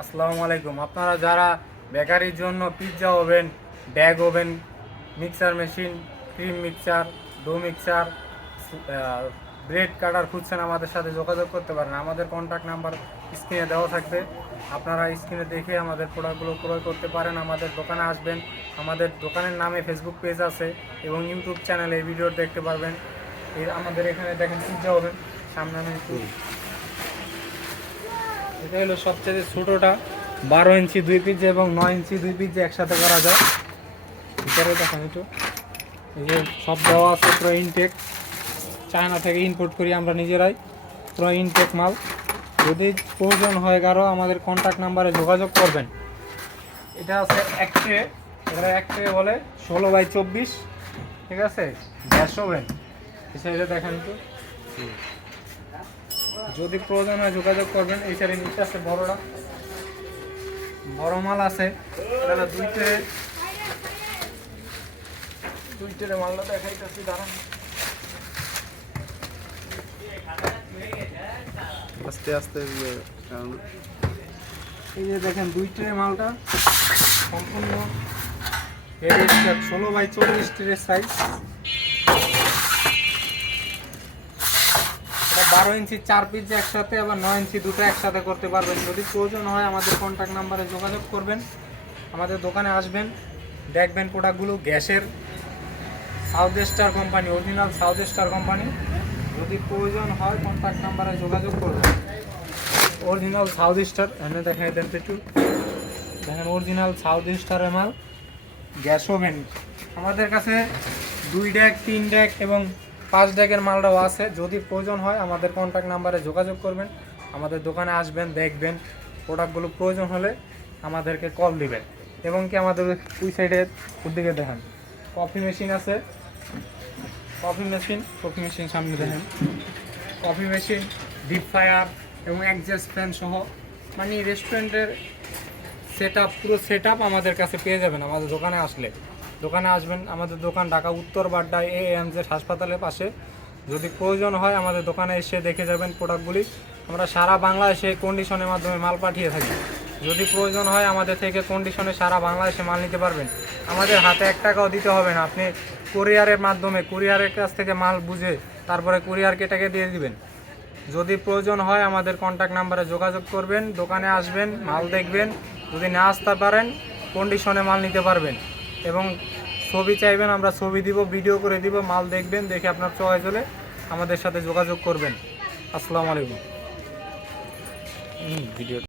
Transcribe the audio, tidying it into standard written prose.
আসসালামু আলাইকুম। আপনারা যারা বেকারির জন্য pizza oven, bag oven, mixer machine, cream mixer, dough mixer, bread cutter খুঁজছেন, আমাদের সাথে যোগাযোগ করতে পারেন। আমাদের কন্ট্যাক্ট নাম্বার স্ক্রিনে দেওয়া থাকবে। আপনারা স্ক্রিনে দেখে আমাদের প্রোডাক্টগুলো ক্রয় করতে পারেন। আমাদের দোকানে আসবেন। আমাদের দোকানের নামে ফেসবুক পেজ আছে এবং ইউটিউব চ্যানেলে এই ভিডিও দেখতে পারবেন। আমাদের এখানে দেখেন পিৎজা ওভেন, সামনে আমি এটা হলো সবচেয়ে ছোটোটা, 12 ইঞ্চি 2 পিস এবং 9 ইঞ্চি 2 পিস একসাথে করা যায়। ভিতরে দেখেন একটু, এই যে সব দেওয়া আছে, পুরো ইনটেক, চায়না থেকে ইম্পোর্ট করি আমরা নিজেরাই, পুরো ইনটেক মাল। যদি প্রয়োজন হয় কারো, আমাদের কন্ট্যাক্ট নাম্বারে যোগাযোগ করবেন। এটা আছে এক ট্রে, এটা এক ট্রে বলে 16x24, ঠিক আছে, গ্যাস ওভেন। এটা দেখেন একটু, যদি প্রয়োজন হয় যোগাযোগ করবেন। এই সাইডে নিচে আছে বড়টা, বড় মাল আছে, তাহলে দুই ট্রে মালটা দেখাইতেছি, দাঁড়ান। আস্তে আস্তে এই যে দেখেন 2 ট্রে মালটা সম্পূর্ণ 16x24 ট্রের সাইজ। 12 ইঞ্চি 4 পিস একসাথে, আবার 9 ইঞ্চি দুটো একসাথে করতে পারবেন। যদি প্রয়োজন হয় আমাদের কন্ট্যাক্ট নাম্বারে যোগাযোগ করবেন, আমাদের দোকানে আসবেন, দেখবেন প্রোডাক্টগুলো গ্যাসের, south star company, original south star company. যদি প্রয়োজন হয় কন্ট্যাক্ট নাম্বারে যোগাযোগ করবেন। অরিজিনাল সাউথ স্টার, এনে দেখাই দেন একটু, দেখেন অরিজিনাল সাউথ স্টারের মাল, গ্যাস ওভেন। আমাদের কাছে 2 ডেক, 3 ডেক এবং 5 ডেকের মালটাও আছে। যদি প্রয়োজন হয় আমাদের কন্ট্যাক্ট নাম্বারে যোগাযোগ করবেন, আমাদের দোকানে আসবেন, দেখবেন, প্রোডাক্টগুলো প্রয়োজন হলে আমাদেরকে কল দিবেন। এবং কি আমাদের ওই সাইডের ওদিকে দেখেন কফি মেশিন আছে, কফি মেশিন সামনে দেখেন, কফি মেশিন, ডিপ ফায়ার এবং অ্যাডজাস্ট ফ্যান সহ, মানে রেস্টুরেন্টের পুরো সেট আমাদের কাছে পেয়ে যাবেন আমাদের দোকানে আসলে। দোকানে আসবেন, আমাদের দোকান ঢাকা উত্তর বাড্ডায় AMZ হাসপাতালের পাশে। যদি প্রয়োজন হয় আমাদের দোকানে এসে দেখে যাবেন প্রোডাক্টগুলি। আমরা সারা বাংলাদেশে কন্ডিশনের মাধ্যমে মাল পাঠিয়ে থাকি। যদি প্রয়োজন হয় আমাদের থেকে কন্ডিশনে সারা বাংলাদেশে মাল নিতে পারবেন। আমাদের হাতে 1 টাকাও দিতে হবে না, আপনি কুরিয়ারের মাধ্যমে, কুরিয়ারের কাছ থেকে মাল বুঝে তারপরে কুরিয়ারকে টাকা দিয়ে দিবেন। যদি প্রয়োজন হয় আমাদের কন্ট্যাক্ট নাম্বারে যোগাযোগ করবেন, দোকানে আসবেন, মাল দেখবেন। যদি না আসতে পারেন কন্ডিশনে মাল নিতে পারবেন। এবং ছবি চাইবেন, আমরা ছবি দিব, ভিডিও করে দিব, মাল দেখবেন, দেখে আপনার চয়েস হলে আমাদের সাথে যোগাযোগ করবেন। আসসালামু আলাইকুম। ভিডিও